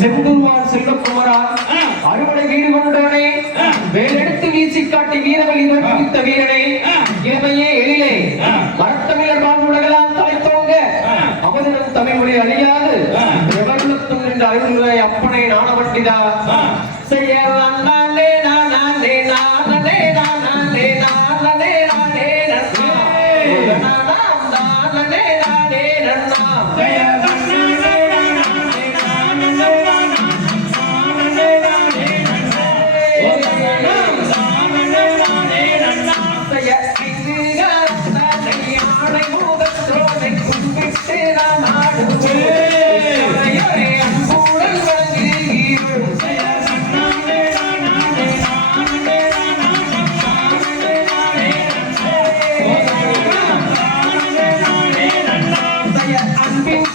செந்தூர்வார் செல்வகுமரான் அறுவடை வீடுகளுடனே வேலெடுத்து வீசி காட்டி வீரவழி குறித்த வீரனே இளமையே எழிலே. மரத்தமிழர் வாழ்வுலகலாம் தலைத்தோங்க அவதனம் தமிழ்மொழி அழியாது. எவர்களுக்கும் நின்ற அருள்முறை அப்பனை நாணப்பட்டிதா செய்ய நானே நானே நானே நானே நானே நானே நானே நானே I'm being